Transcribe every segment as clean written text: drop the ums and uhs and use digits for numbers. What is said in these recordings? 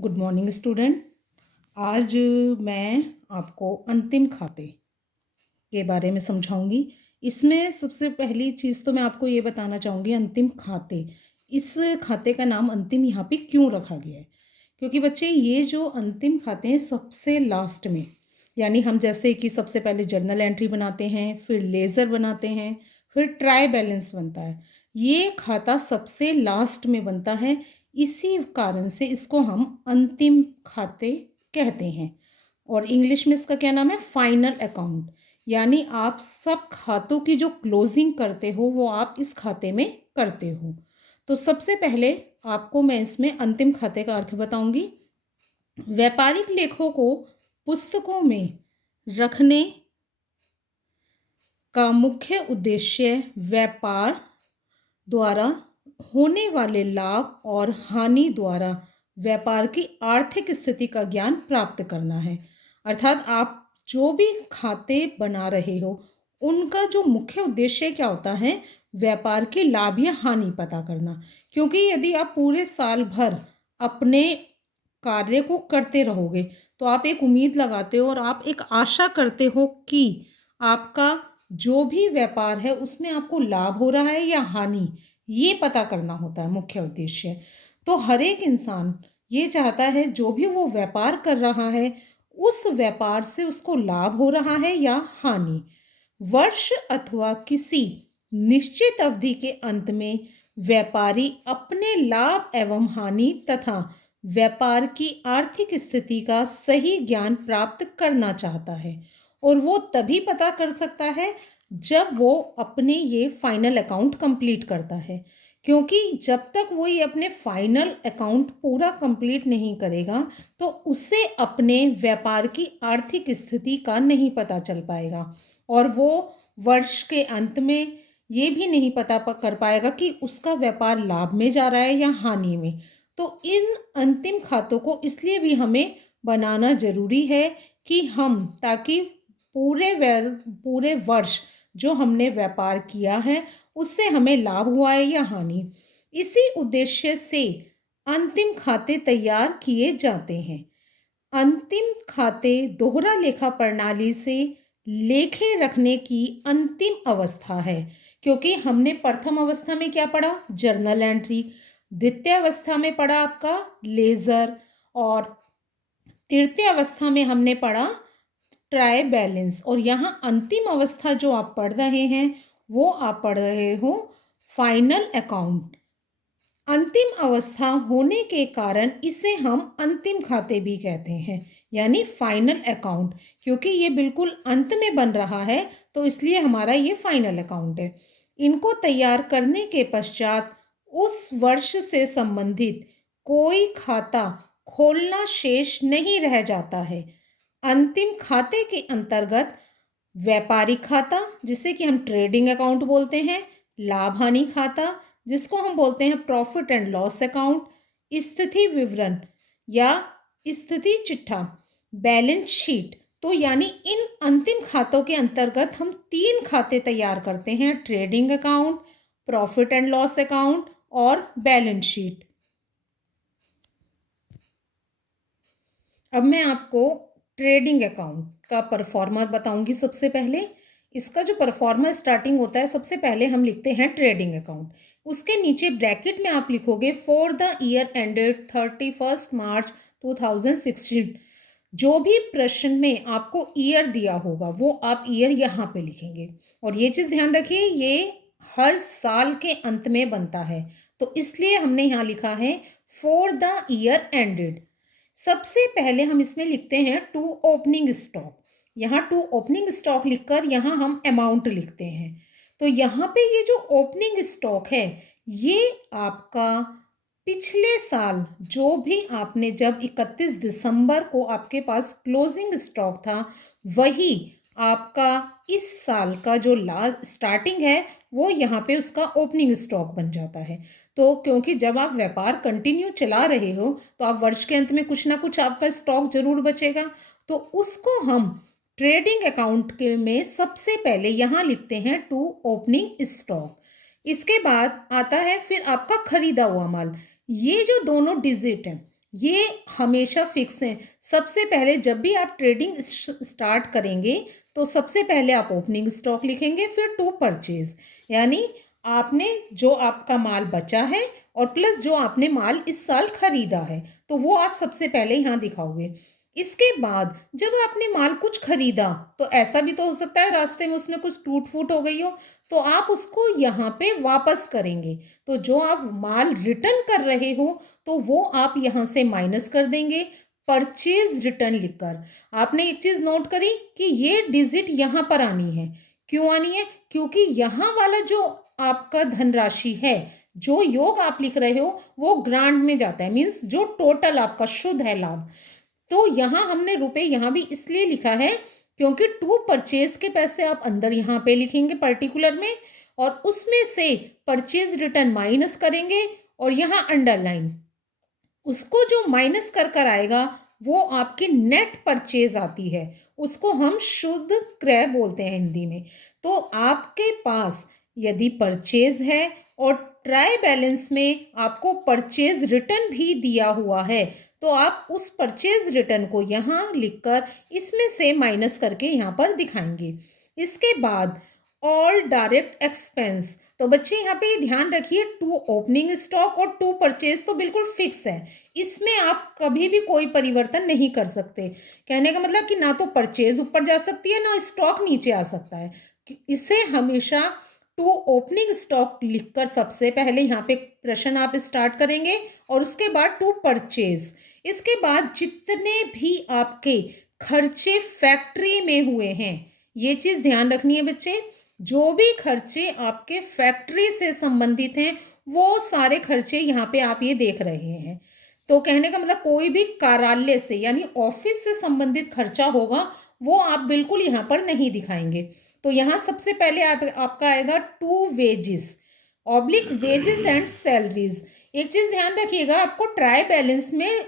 Good morning student. आज मैं आपको अंतिम खाते के बारे में समझाऊंगी। इसमें सबसे पहली चीज़ तो मैं आपको ये बताना चाहूँगी, अंतिम खाते, इस खाते का नाम अंतिम यहाँ पे क्यों रखा गया है। क्योंकि बच्चे ये जो अंतिम खाते हैं सबसे लास्ट में, यानी हम जैसे कि सबसे पहले जर्नल एंट्री बनाते हैं, फिर लेज़र बनाते हैं, फिर ट्राई बैलेंस बनता है, ये खाता सबसे लास्ट में बनता है। इसी कारण से इसको हम अंतिम खाते कहते हैं। और इंग्लिश में इसका क्या नाम है? Final account. यानी आप सब खातों की जो क्लोजिंग करते हो वो आप इस खाते में करते हो। तो सबसे पहले आपको मैं इसमें अंतिम खाते का अर्थ बताऊंगी। व्यापारिक लेखों को पुस्तकों में रखने का मुख्य उद्देश्य व्यापार द्वारा होने वाले लाभ और हानि द्वारा व्यापार की आर्थिक स्थिति का ज्ञान प्राप्त करना है। अर्थात आप जो भी खाते बना रहे हो उनका जो मुख्य उद्देश्य क्या होता है? व्यापार की लाभ या हानि पता करना। क्योंकि यदि आप पूरे साल भर अपने कार्य को करते रहोगे तो आप एक उम्मीद लगाते हो और आप एक आशा करते हो कि आपका जो भी व्यापार है उसमें आपको लाभ हो रहा है या हानि, ये पता करना होता है मुख्य उद्देश्य। तो हर एक इंसान ये चाहता है जो भी वो व्यापार कर रहा है उस व्यापार से उसको लाभ हो रहा है या हानि। वर्ष अथवा किसी निश्चित अवधि के अंत में व्यापारी अपने लाभ एवं हानि तथा व्यापार की आर्थिक स्थिति का सही ज्ञान प्राप्त करना चाहता है। और वो तभी पता कर सकता है जब वो अपने ये फाइनल अकाउंट कंप्लीट करता है। क्योंकि जब तक वो ये अपने फाइनल अकाउंट पूरा कंप्लीट नहीं करेगा तो उसे अपने व्यापार की आर्थिक स्थिति का नहीं पता चल पाएगा। और वो वर्ष के अंत में ये भी नहीं पता कर पाएगा कि उसका व्यापार लाभ में जा रहा है या हानि में। तो इन अंतिम खातों को इसलिए भी हमें बनाना जरूरी है कि हम, ताकि पूरे वर्ष जो हमने व्यापार किया है उससे हमें लाभ हुआ है या हानि। इसी उद्देश्य से अंतिम खाते तैयार किए जाते हैं। अंतिम खाते दोहरा लेखा प्रणाली से लेखे रखने की अंतिम अवस्था है। क्योंकि हमने प्रथम अवस्था में क्या पढ़ा? Journal entry. द्वितीय अवस्था में पढ़ा आपका लेजर। और तृतीय अवस्था में हमने पढ़ा ट्राई बैलेंस। और यहाँ अंतिम अवस्था जो आप पढ़ रहे हैं वो आप पढ़ रहे हो फाइनल अकाउंट। अंतिम अवस्था होने के कारण इसे हम अंतिम खाते भी कहते हैं, यानी फाइनल अकाउंट। क्योंकि ये बिल्कुल अंत में बन रहा है तो इसलिए हमारा ये फाइनल अकाउंट है। इनको तैयार करने के पश्चात उस वर्ष से संबंधित कोई खाता खोलना शेष नहीं रह जाता है। अंतिम खाते के अंतर्गत व्यापारिक खाता, जिसे कि हम ट्रेडिंग अकाउंट बोलते हैं, लाभ हानि खाता, जिसको हम बोलते हैं प्रॉफिट एंड लॉस अकाउंट, स्थिति विवरण या स्थिति चिट्ठा, बैलेंस शीट। तो यानी इन अंतिम खातों के अंतर्गत हम 3 खाते तैयार करते हैं: trading account, profit and loss account और बैलेंस शीट। अब मैं आपको ट्रेडिंग अकाउंट का परफॉर्मा बताऊंगी। सबसे पहले इसका जो परफॉर्मा स्टार्टिंग होता है, सबसे पहले हम लिखते हैं ट्रेडिंग अकाउंट। उसके नीचे ब्रैकेट में आप लिखोगे फॉर द ईयर एंडेड 31 मार्च 2016। जो भी प्रश्न में आपको ईयर दिया होगा वो आप ईयर यहाँ पे लिखेंगे। और ये चीज़ ध्यान रखिए, ये हर साल के अंत में बनता है तो इसलिए हमने यहाँ लिखा है फॉर द ईयर एंडेड। सबसे पहले हम इसमें लिखते हैं टू ओपनिंग स्टॉक। यहाँ टू ओपनिंग स्टॉक लिखकर यहाँ हम अमाउंट लिखते हैं। तो यहाँ पे ये जो ओपनिंग स्टॉक है ये आपका पिछले साल जो भी आपने जब 31 दिसंबर को आपके पास क्लोजिंग स्टॉक था वही आपका इस साल का जो लास्ट स्टार्टिंग है वो यहाँ पे उसका ओपनिंग स्टॉक बन जाता है। तो क्योंकि जब आप व्यापार कंटिन्यू चला रहे हो तो आप वर्ष के अंत में कुछ ना कुछ आपका स्टॉक जरूर बचेगा। तो उसको हम ट्रेडिंग अकाउंट के में सबसे पहले यहाँ लिखते हैं टू ओपनिंग स्टॉक। इसके बाद आता है फिर आपका खरीदा हुआ माल। ये जो दोनों डिजिट हैं ये हमेशा फिक्स हैं। सबसे पहले जब भी आप ट्रेडिंग स्टार्ट करेंगे तो सबसे पहले आप ओपनिंग स्टॉक लिखेंगे, फिर टू परचेज, यानी आपने जो आपका माल बचा है और प्लस जो आपने माल इस साल खरीदा है, तो वो आप सबसे पहले यहाँ दिखाओगे। इसके बाद जब आपने माल कुछ खरीदा तो ऐसा भी तो हो सकता है रास्ते में उसमें कुछ टूट फूट हो गई हो, तो आप उसको यहाँ पे वापस करेंगे। तो जो आप माल रिटर्न कर रहे हो तो वो आप यहाँ से माइनस कर देंगे परचेज रिटर्न लिखकर। आपने एक चीज नोट करी कि ये डिजिट यहाँ पर आनी है। क्यों आनी है? क्योंकि यहाँ वाला जो आपका धनराशि है, जो योग आप लिख रहे हो वो ग्रांड में जाता है, मीन्स जो टोटल आपका शुद्ध है लाभ। तो यहाँ हमने रुपए यहाँ भी इसलिए लिखा है क्योंकि टू परचेज के पैसे आप अंदर यहाँ पे लिखेंगे पर्टिकुलर में, और उसमें से परचेज रिटर्न माइनस करेंगे और यहाँ अंडरलाइन, उसको जो माइनस कर कर आएगा वो आपकी नेट परचेज आती है, उसको हम शुद्ध क्रय बोलते हैं हिंदी में। तो आपके पास यदि परचेज है और ट्राई बैलेंस में आपको परचेज रिटर्न भी दिया हुआ है, तो आप उस परचेज रिटर्न को यहाँ लिखकर इसमें से माइनस करके यहाँ पर दिखाएंगे। इसके बाद ऑल डायरेक्ट एक्सपेंस, तो बच्चे यहाँ पे ध्यान रखिए, टू ओपनिंग स्टॉक और टू परचेज तो बिल्कुल फिक्स है, इसमें आप कभी भी कोई परिवर्तन नहीं कर सकते। कहने का मतलब कि ना तो परचेज ऊपर जा सकती है ना स्टॉक नीचे आ सकता है। इसे हमेशा टू ओपनिंग स्टॉक लिखकर सबसे पहले यहाँ पे प्रश्न आप स्टार्ट करेंगे और उसके बाद टू परचेज। इसके बाद जितने भी आपके खर्चे फैक्ट्री में हुए हैं, ये चीज ध्यान रखनी है बच्चे, जो भी खर्चे आपके फैक्ट्री से संबंधित हैं वो सारे खर्चे यहाँ पे आप ये देख रहे हैं। तो कहने का मतलब कोई भी कार्यालय से यानी ऑफिस से संबंधित खर्चा होगा वो आप बिल्कुल यहाँ पर नहीं दिखाएंगे। तो यहाँ सबसे पहले आपका आएगा to wages, oblique wages and salaries. एक चीज ध्यान रखिएगा, आपको ट्राई बैलेंस में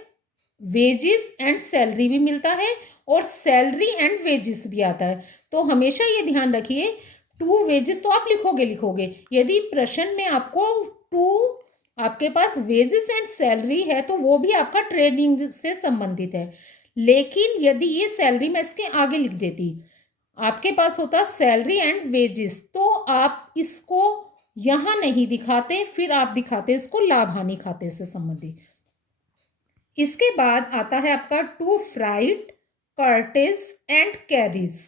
वेजेस एंड सैलरी भी मिलता है और सैलरी एंड वेजेस भी आता है। तो हमेशा ये ध्यान रखिए, टू वेजेस तो आप लिखोगे, यदि प्रश्न में आपको टू आपके पास वेजेस एंड सैलरी है तो वो भी आपका ट्रेडिंग से संबंधित है। लेकिन यदि ये सैलरी मैं इसके आगे लिख देती, आपके पास होता सैलरी एंड वेजेस, तो आप इसको यहां नहीं दिखाते, फिर आप दिखाते इसको लाभ हानि खाते से संबंधित। इसके बाद आता है आपका to freight, cartage and carriage.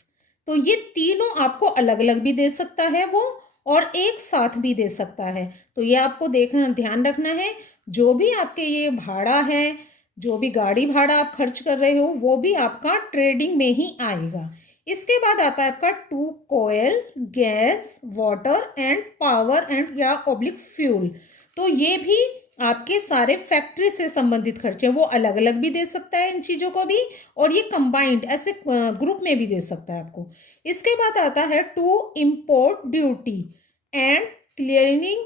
तो ये तीनों आपको अलग अलग भी दे सकता है वो और एक साथ भी दे सकता है। तो ये आपको देखना ध्यान रखना है, जो भी आपके ये भाड़ा है, जो भी गाड़ी भाड़ा आप खर्च कर रहे हो वो भी आपका ट्रेडिंग में ही आएगा। इसके बाद आता है आपका to coal, gas, water and power and या ऑब्लिक फ्यूल। तो ये भी आपके सारे फैक्ट्री से संबंधित खर्चे, वो अलग अलग भी दे सकता है इन चीज़ों को भी, और ये कंबाइंड ऐसे ग्रुप में भी दे सकता है आपको। इसके बाद आता है to import duty and clearing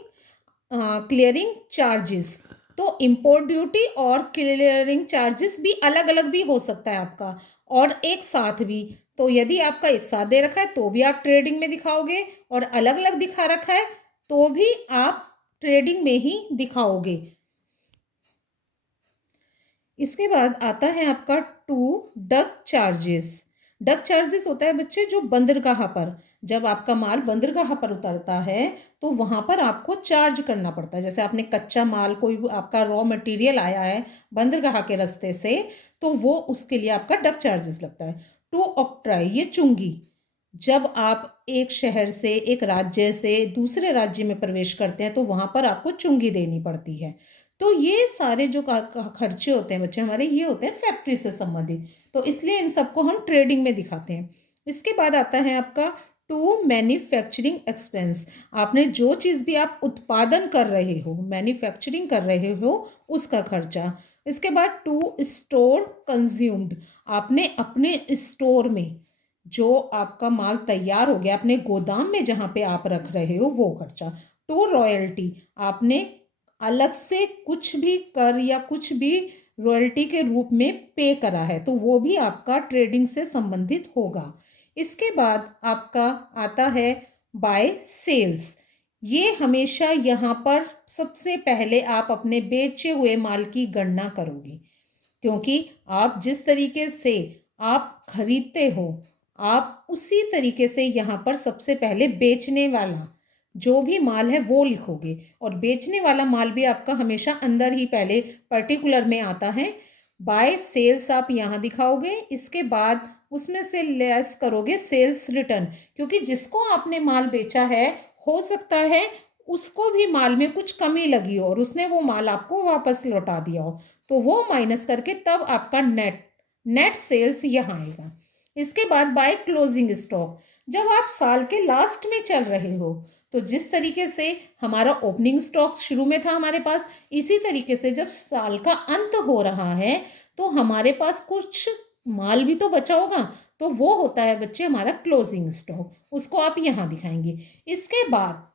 clearing charges. तो इम्पोर्ट ड्यूटी और क्लियरिंग चार्जेस भी अलग अलग भी हो सकता है आपका और एक साथ भी। तो यदि आपका एक साथ दे रखा है तो भी आप ट्रेडिंग में दिखाओगे, और अलग अलग दिखा रखा है तो भी आप ट्रेडिंग में ही दिखाओगे। इसके बाद आता है आपका to dock charges. Dock charges होता है बच्चे जो बंदरगाह पर, जब आपका माल बंदरगाह पर उतरता है तो वहां पर आपको चार्ज करना पड़ता है। जैसे आपने कच्चा माल, कोई आपका रॉ मटेरियल आया है बंदरगाह के रास्ते से, तो वो उसके लिए आपका डक चार्जेस लगता है। टू ऑक्ट्राई, ये चुंगी, जब आप एक शहर से, एक राज्य से दूसरे राज्य में प्रवेश करते हैं तो वहां पर आपको चुंगी देनी पड़ती है। तो ये सारे जो खर्चे होते हैं बच्चे हमारे, ये होते हैं फैक्ट्री से संबंधित, तो इसलिए इन सबको हम ट्रेडिंग में दिखाते हैं। इसके बाद आता है आपका टू मैन्युफैक्चरिंग एक्सपेंस। आपने जो चीज़ भी आप उत्पादन कर रहे हो, मैन्युफैक्चरिंग कर रहे हो, उसका खर्चा। इसके बाद टू स्टोर कंज्यूम्ड, आपने अपने स्टोर में जो आपका माल तैयार हो गया अपने गोदाम में जहाँ पे आप रख रहे हो वो खर्चा। टू रॉयल्टी, आपने अलग से कुछ भी कर या कुछ भी रॉयल्टी के रूप में पे करा है तो वो भी आपका ट्रेडिंग से संबंधित होगा। इसके बाद आपका आता है बाय सेल्स। ये हमेशा यहाँ पर सबसे पहले आप अपने बेचे हुए माल की गणना करोगे। क्योंकि आप जिस तरीके से आप खरीदते हो, आप उसी तरीके से यहाँ पर सबसे पहले बेचने वाला जो भी माल है वो लिखोगे, और बेचने वाला माल भी आपका हमेशा अंदर ही पहले पर्टिकुलर में आता है। बाय सेल्स आप यहाँ दिखाओगे, इसके बाद उसमें से लेस करोगे सेल्स रिटर्न, क्योंकि जिसको आपने माल बेचा है हो सकता है उसको भी माल में कुछ कमी लगी हो और उसने वो माल आपको वापस लौटा दिया हो, तो वो माइनस करके तब आपका नेट नेट सेल्स यहाँ आएगा। इसके बाद बाय क्लोजिंग स्टॉक, जब आप साल के लास्ट में चल रहे हो तो जिस तरीके से हमारा ओपनिंग स्टॉक शुरू में था हमारे पास, इसी तरीके से जब साल का अंत हो रहा है तो हमारे पास कुछ माल भी तो बचा होगा, तो वो होता है बच्चे हमारा क्लोजिंग स्टॉक, उसको आप यहाँ दिखाएंगे। इसके बाद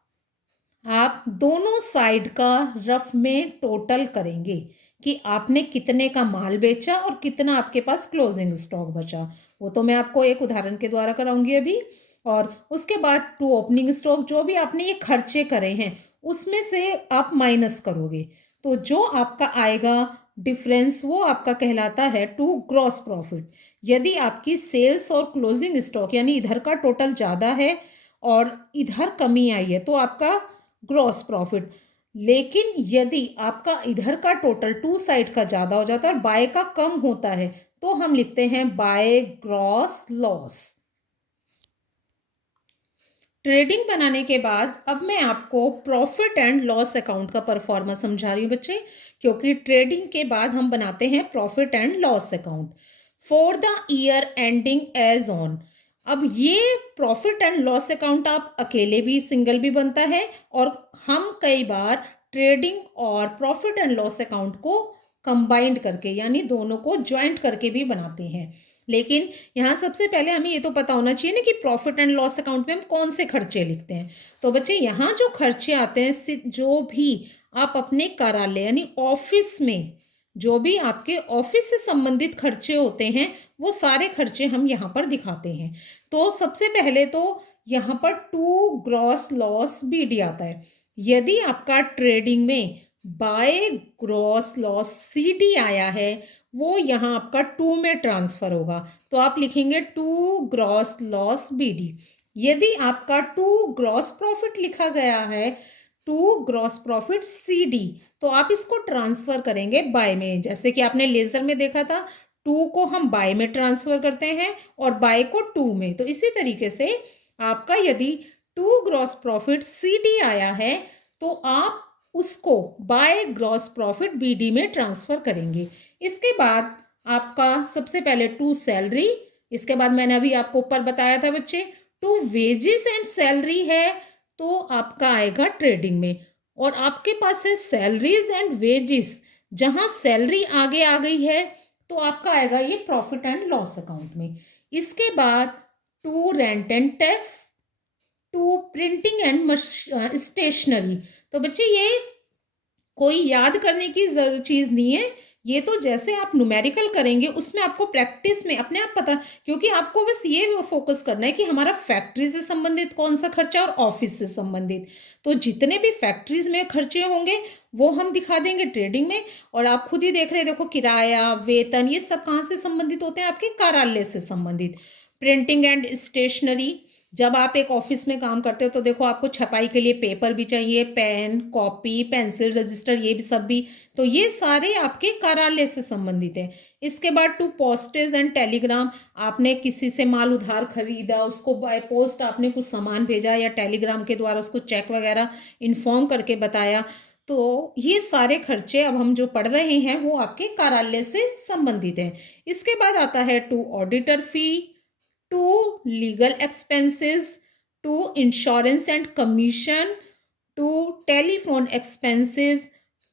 आप दोनों साइड का रफ में टोटल करेंगे कि आपने कितने का माल बेचा और कितना आपके पास क्लोजिंग स्टॉक बचा, वो तो मैं आपको एक उदाहरण के द्वारा कराऊंगी अभी। और उसके बाद टू ओपनिंग स्टॉक, जो भी आपने ये खर्चे करे हैं उसमें से आप माइनस करोगे, तो जो आपका आएगा डिफरेंस वो आपका कहलाता है टू ग्रॉस प्रॉफिट। यदि आपकी सेल्स और क्लोजिंग स्टॉक यानी इधर का टोटल ज़्यादा है और इधर कमी आई है तो आपका ग्रॉस प्रॉफिट। लेकिन यदि आपका इधर का टोटल टू साइड का ज़्यादा हो जाता है और बाय का कम होता है तो हम लिखते हैं बाय ग्रॉस लॉस। ट्रेडिंग बनाने के बाद अब मैं आपको प्रॉफिट एंड लॉस अकाउंट का परफॉर्मेंस समझा रही हूँ बच्चे, क्योंकि ट्रेडिंग के बाद हम बनाते हैं profit and loss account for the year ending as on. अब ये प्रॉफिट एंड लॉस अकाउंट आप अकेले भी सिंगल भी बनता है, और हम कई बार ट्रेडिंग और प्रॉफिट एंड लॉस अकाउंट को कंबाइंड करके यानी दोनों को ज्वाइंट करके भी बनाते हैं। लेकिन यहाँ सबसे पहले हमें ये तो पता होना चाहिए ना कि प्रॉफिट एंड लॉस अकाउंट में हम कौन से खर्चे लिखते हैं। तो बच्चे यहाँ जो खर्चे आते हैं, जो भी आप अपने कार्यालय यानी ऑफिस में जो भी आपके ऑफिस से संबंधित खर्चे होते हैं वो सारे खर्चे हम यहाँ पर दिखाते हैं। तो सबसे पहले तो यहाँ पर टू ग्रॉस लॉस बीडी आता है। यदि आपका ट्रेडिंग में बाय ग्रॉस लॉस सीडी आया है वो यहाँ आपका टू में ट्रांसफर होगा, तो आप लिखेंगे टू ग्रॉस लॉस बीडी। यदि आपका टू ग्रॉस प्रॉफिट लिखा गया है टू ग्रॉस प्रॉफिट सीडी, तो आप इसको ट्रांसफर करेंगे बाय में, जैसे कि आपने लेजर में देखा था टू को हम बाय में ट्रांसफर करते हैं और बाय को टू में। तो इसी तरीके से आपका यदि टू ग्रॉस प्रॉफिट सीडी आया है तो आप उसको बाय ग्रॉस प्रॉफिट बीडी में ट्रांसफर करेंगे। इसके बाद आपका सबसे पहले टू सैलरी, इसके बाद मैंने अभी आपको ऊपर बताया था बच्चे टू वेजेस एंड सैलरी है तो आपका आएगा ट्रेडिंग में, और आपके पास है सैलरीज एंड वेजेस, जहां सैलरी आगे आ गई है तो आपका आएगा ये प्रॉफिट एंड लॉस अकाउंट में। इसके बाद to rent and tax, to printing and stationery. तो बच्चे ये कोई याद करने की चीज़ नहीं है, ये तो जैसे आप न्यूमेरिकल करेंगे उसमें आपको प्रैक्टिस में अपने आप पता, क्योंकि आपको बस ये फोकस करना है कि हमारा फैक्ट्री से संबंधित कौन सा खर्चा और ऑफिस से संबंधित, तो जितने भी फैक्ट्रीज में खर्चे होंगे वो हम दिखा देंगे ट्रेडिंग में। और आप खुद ही देख रहे हैं, देखो किराया वेतन ये सब कहाँ से संबंधित होते हैं, आपके कार्यालय से संबंधित। प्रिंटिंग एंड स्टेशनरी, जब आप एक ऑफिस में काम करते हो तो देखो आपको छपाई के लिए पेपर भी चाहिए, पेन कॉपी पेंसिल रजिस्टर ये भी सब भी, तो ये सारे आपके कार्यालय से संबंधित है। इसके बाद टू पोस्टेज एंड टेलीग्राम, आपने किसी से माल उधार खरीदा, उसको बाय पोस्ट आपने कुछ सामान भेजा या टेलीग्राम के द्वारा उसको चेक वगैरह इन्फॉर्म करके बताया, तो ये सारे खर्चे अब हम जो पढ़ रहे हैं वो आपके कार्यालय से संबंधित हैं। इसके बाद आता है to auditor fee, to legal expenses, to insurance and commission, to telephone expenses,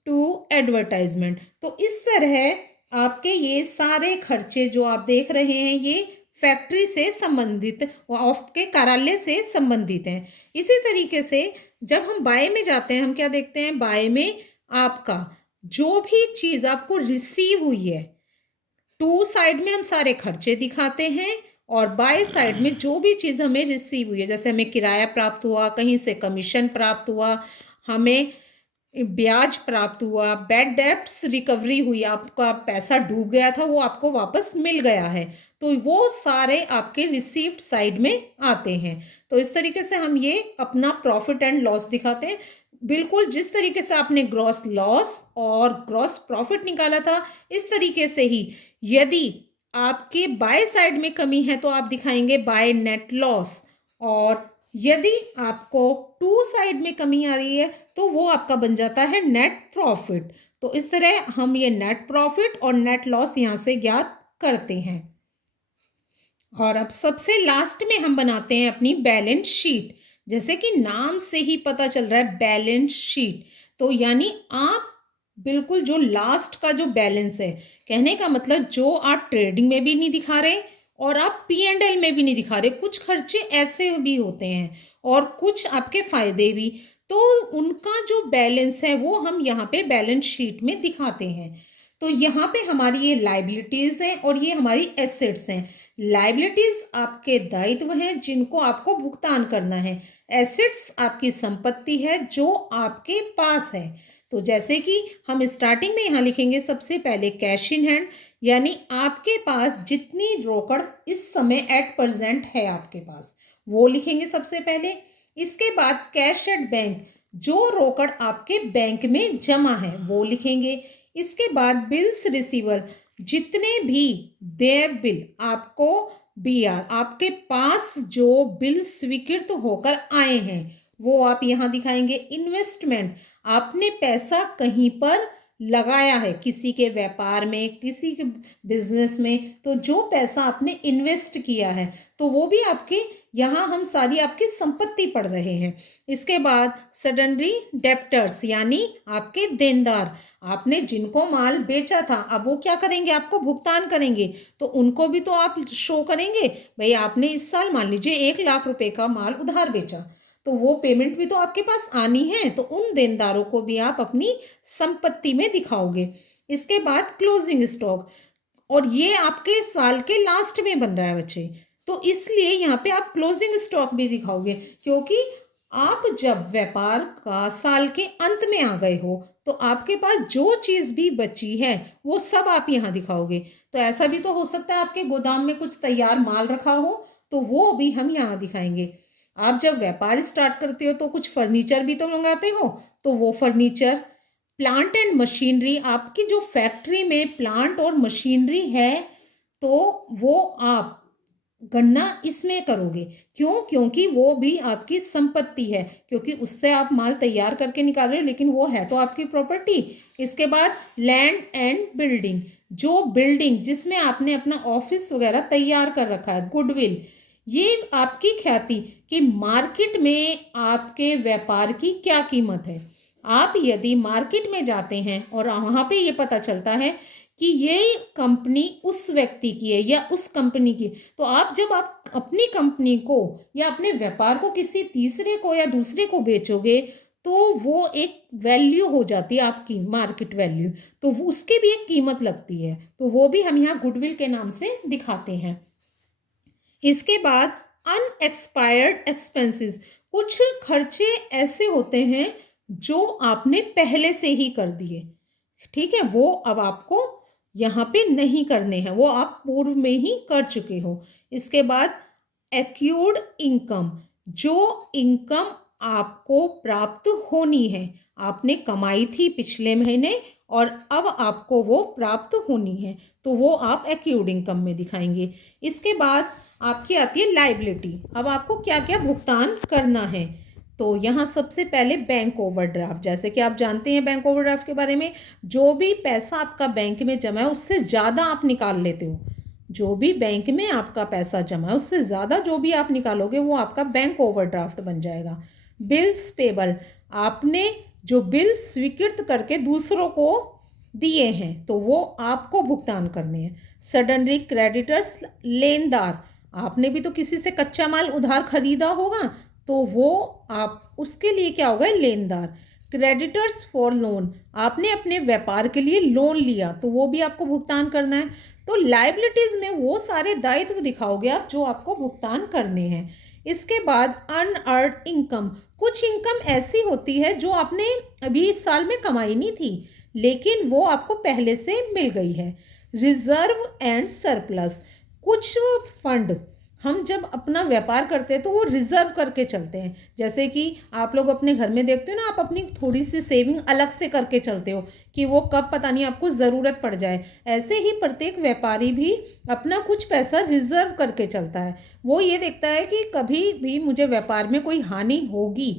to advertisement। तो इस तरह आपके ये सारे खर्चे जो आप देख रहे हैं ये फैक्ट्री से संबंधित और आपके कार्यालय से संबंधित हैं। इसी तरीके से जब हम बाय में जाते हैं हम क्या देखते हैं, बाय में आपका जो भी चीज़ आपको रिसीव हुई है, टू साइड में हम सारे खर्चे दिखाते हैं और बाय साइड में जो भी चीज़ हमें रिसीव हुई है, जैसे हमें किराया प्राप्त हुआ, कहीं से कमीशन प्राप्त हुआ, हमें ब्याज प्राप्त हुआ, बैड डेब्ट्स रिकवरी हुई, आपका पैसा डूब गया था वो आपको वापस मिल गया है, तो वो सारे आपके रिसीव्ड साइड में आते हैं। तो इस तरीके से हम ये अपना प्रॉफिट एंड लॉस दिखाते हैं। बिल्कुल जिस तरीके से आपने ग्रॉस लॉस और ग्रॉस प्रॉफिट निकाला था, इस तरीके से ही यदि आपके बाय साइड में कमी है तो आप दिखाएंगे बाय नेट लॉस, और यदि आपको टू साइड में कमी आ रही है तो वो आपका बन जाता है नेट प्रॉफिट। तो इस तरह हम ये नेट प्रॉफिट और नेट लॉस यहाँ से ज्ञात करते हैं। और अब सबसे लास्ट में हम बनाते हैं अपनी बैलेंस शीट। जैसे कि नाम से ही पता चल रहा है बैलेंस शीट, तो यानी आप बिल्कुल जो लास्ट का जो बैलेंस है, कहने का मतलब जो आप ट्रेडिंग में भी नहीं दिखा रहे और आप P&L में भी नहीं दिखा रहे, कुछ खर्चे ऐसे भी होते हैं और कुछ आपके फायदे भी, तो उनका जो बैलेंस है वो हम यहाँ पे बैलेंस शीट में दिखाते हैं। तो यहाँ पे हमारी ये लाइबिलिटीज हैं और ये हमारी एसेट्स हैं। लाइबिलिटीज आपके दायित्व हैं जिनको आपको भुगतान करना है, एसेट्स आपकी संपत्ति है जो आपके पास है। तो जैसे कि हम स्टार्टिंग में यहाँ लिखेंगे सबसे पहले कैश इन हैंड, यानी आपके पास जितनी रोकड़ इस समय एट प्रेजेंट है आपके पास, वो लिखेंगे सबसे पहले। इसके बाद कैश एट बैंक, जो रोकड़ आपके बैंक में जमा है वो लिखेंगे। इसके बाद बिल्स रिसीवर, जितने भी देय बिल आपको BR आपके पास जो बिल स्वीकृत होकर आए हैं वो आप यहाँ दिखाएंगे। इन्वेस्टमेंट, आपने पैसा कहीं पर लगाया है, किसी के व्यापार में, किसी के बिजनेस में, तो जो पैसा आपने इन्वेस्ट किया है तो वो भी आपके यहाँ हम सारी आपकी संपत्ति पढ़ रहे हैं। इसके बाद सडनली डेप्टर्स, यानी आपके देनदार, आपने जिनको माल बेचा था अब वो क्या करेंगे, आपको भुगतान करेंगे, तो उनको भी तो आप शो करेंगे। भाई आपने इस साल मान लीजिए 1 लाख रुपए का माल उधार बेचा, तो वो पेमेंट भी तो आपके पास आनी है, तो उन देनदारों को भी आप अपनी संपत्ति में दिखाओगे। इसके बाद क्लोजिंग स्टॉक, और ये आपके साल के लास्ट में बन रहा है बच्चे, तो इसलिए यहाँ पे आप क्लोजिंग स्टॉक भी दिखाओगे, क्योंकि आप जब व्यापार का साल के अंत में आ गए हो तो आपके पास जो चीज़ भी बची है वो सब आप यहाँ दिखाओगे। तो ऐसा भी तो हो सकता है आपके गोदाम में कुछ तैयार माल रखा हो, तो वो भी हम यहाँ दिखाएंगे। आप जब व्यापार स्टार्ट करते हो तो कुछ फर्नीचर भी तो मंगाते हो, तो वो फर्नीचर, प्लांट एंड मशीनरी, आपकी जो फैक्ट्री में प्लांट और मशीनरी है तो वो आप गणना इसमें करोगे। क्यों? क्योंकि वो भी आपकी संपत्ति है, क्योंकि उससे आप माल तैयार करके निकाल रहे हो, लेकिन वो है तो आपकी प्रॉपर्टी। इसके बाद लैंड एंड बिल्डिंग, जो बिल्डिंग जिसमें आपने अपना ऑफिस वगैरह तैयार कर रखा है, गुडविल, ये आपकी ख्याति कि मार्केट में आपके व्यापार की क्या कीमत है। आप यदि मार्केट में जाते हैं और वहाँ पे ये पता चलता है कि ये कंपनी उस व्यक्ति की है या उस कंपनी की, तो आप जब आप अपनी कंपनी को या अपने व्यापार को किसी तीसरे को या दूसरे को बेचोगे तो वो एक वैल्यू हो जाती है आपकी, मार्केट वैल्यू, तो वो उसकी भी एक कीमत लगती है, तो वो भी हम यहाँ गुडविल के नाम से दिखाते हैं। इसके बाद अनएक्सपायर्ड एक्सपेंसेस, कुछ खर्चे ऐसे होते हैं जो आपने पहले से ही कर दिए, ठीक है, वो अब आपको यहाँ पे नहीं करने हैं, वो आप पूर्व में ही कर चुके हो। इसके बाद एक्यूर्ड इनकम, जो इनकम आपको प्राप्त होनी है, आपने कमाई थी पिछले महीने और अब आपको वो प्राप्त होनी है, तो वो आप एक्यूर्ड इनकम में दिखाएंगे। इसके बाद आपकी आती है लाइबिलिटी, अब आपको क्या क्या भुगतान करना है। तो यहाँ सबसे पहले बैंक ओवरड्राफ्ट, जैसे कि आप जानते हैं बैंक ओवरड्राफ्ट के बारे में, जो भी पैसा आपका बैंक में जमा है उससे ज़्यादा आप निकाल लेते हो, जो भी बैंक में आपका पैसा जमा है उससे ज़्यादा जो भी आप निकालोगे वो आपका बैंक ओवरड्राफ्ट बन जाएगा। बिल्स पेबल, आपने जो बिल स्वीकृत करके दूसरों को दिए हैं तो वो आपको भुगतान करने हैं। सडनली क्रेडिटर्स, लेनदार, आपने भी तो किसी से कच्चा माल उधार खरीदा होगा, तो वो आप उसके लिए क्या होगा, लेनदार। क्रेडिटर्स फॉर लोन, आपने अपने व्यापार के लिए लोन लिया तो वो भी आपको भुगतान करना है। तो लाइबिलिटीज़ में वो सारे दायित्व दिखाओगे आप जो आपको भुगतान करने हैं। इसके बाद अनअर्न्ड इनकम, कुछ इनकम ऐसी होती है जो आपने अभी इस साल में कमाई नहीं थी लेकिन वो आपको पहले से मिल गई है। रिजर्व एंड सरप्लस, कुछ फंड हम जब अपना व्यापार करते हैं तो वो रिजर्व करके चलते हैं। जैसे कि आप लोग अपने घर में देखते हो ना, आप अपनी थोड़ी सी सेविंग अलग से करके चलते हो कि वो कब पता नहीं आपको ज़रूरत पड़ जाए। ऐसे ही प्रत्येक व्यापारी भी अपना कुछ पैसा रिजर्व करके चलता है। वो ये देखता है कि कभी भी मुझे व्यापार में कोई हानि होगी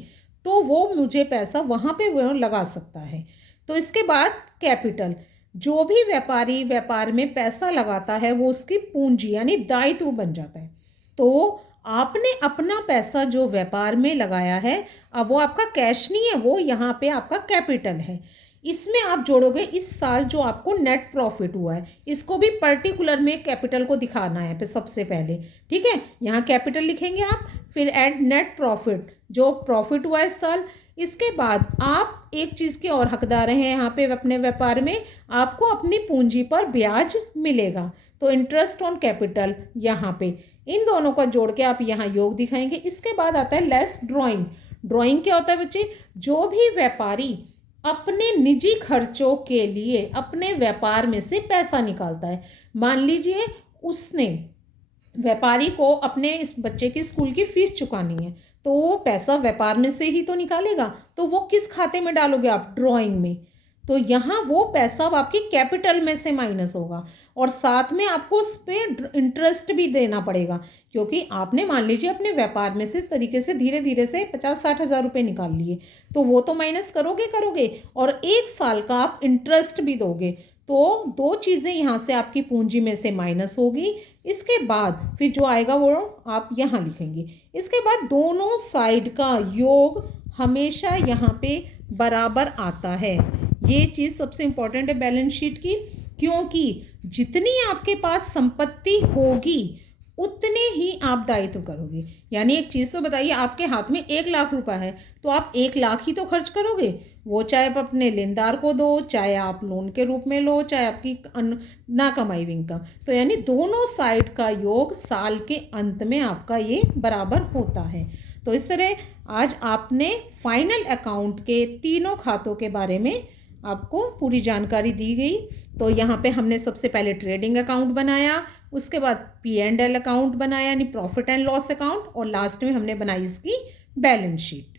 तो वो मुझे पैसा वहाँ पे वो लगा सकता है। तो इसके बाद कैपिटल, जो भी व्यापारी व्यापार में पैसा लगाता है वो उसकी पूंजी यानी दायित्व बन जाता है। तो आपने अपना पैसा जो व्यापार में लगाया है, अब वो आपका कैश नहीं है, वो यहाँ पे आपका कैपिटल है। इसमें आप जोड़ोगे इस साल जो आपको नेट प्रॉफिट हुआ है, इसको भी पर्टिकुलर में कैपिटल को दिखाना है फिर सबसे पहले। ठीक है, यहाँ कैपिटल लिखेंगे आप, फिर ऐड नेट प्रॉफिट जो प्रॉफिट हुआ इस साल। इसके बाद आप एक चीज़ के और हकदार हैं यहाँ पे अपने व्यापार में, आपको अपनी पूंजी पर ब्याज मिलेगा। तो इंटरेस्ट ऑन कैपिटल यहाँ पे, इन दोनों का जोड़ के आप यहाँ योग दिखाएंगे। इसके बाद आता है लेस ड्राइंग। ड्राइंग क्या होता है बच्चे? जो भी व्यापारी अपने निजी खर्चों के लिए अपने व्यापार में से पैसा निकालता है, मान लीजिए उसने व्यापारी को अपने इस बच्चे की स्कूल की फीस चुकानी है तो वो पैसा व्यापार में से ही तो निकालेगा, तो वो किस खाते में डालोगे आप? ड्राइंग में। तो यहाँ वो पैसा अब आपकी कैपिटल में से माइनस होगा और साथ में आपको उस पर इंटरेस्ट भी देना पड़ेगा, क्योंकि आपने मान लीजिए अपने व्यापार में से इस तरीके से धीरे धीरे से 50-60 हज़ार रुपये निकाल लिए, तो वो तो माइनस करोगे और 1 साल का आप इंटरेस्ट भी दोगे। तो दो चीज़ें यहाँ से आपकी पूंजी में से माइनस होगी। इसके बाद फिर जो आएगा वो आप यहाँ लिखेंगे। इसके बाद दोनों साइड का योग हमेशा यहाँ पे बराबर आता है। ये चीज़ सबसे इम्पोर्टेंट है बैलेंस शीट की, क्योंकि जितनी आपके पास संपत्ति होगी उतने ही आप दायित्व करोगे। यानी एक चीज़ तो बताइए, आपके हाथ में 1 लाख रुपए है तो आप 1 लाख ही तो खर्च करोगे, वो चाहे आप अपने लेनदार को दो, चाहे आप लोन के रूप में लो, चाहे आपकी ना कमाई हुई इनकम। तो यानी दोनों साइड का योग साल के अंत में आपका ये बराबर होता है। तो इस तरह आज आपने फाइनल अकाउंट के तीनों खातों के बारे में आपको पूरी जानकारी दी गई। तो यहाँ पे हमने सबसे पहले ट्रेडिंग अकाउंट बनाया, उसके बाद P&L अकाउंट बनाया यानी प्रॉफिट एंड लॉस अकाउंट, और लास्ट में हमने बनाई इसकी बैलेंस शीट।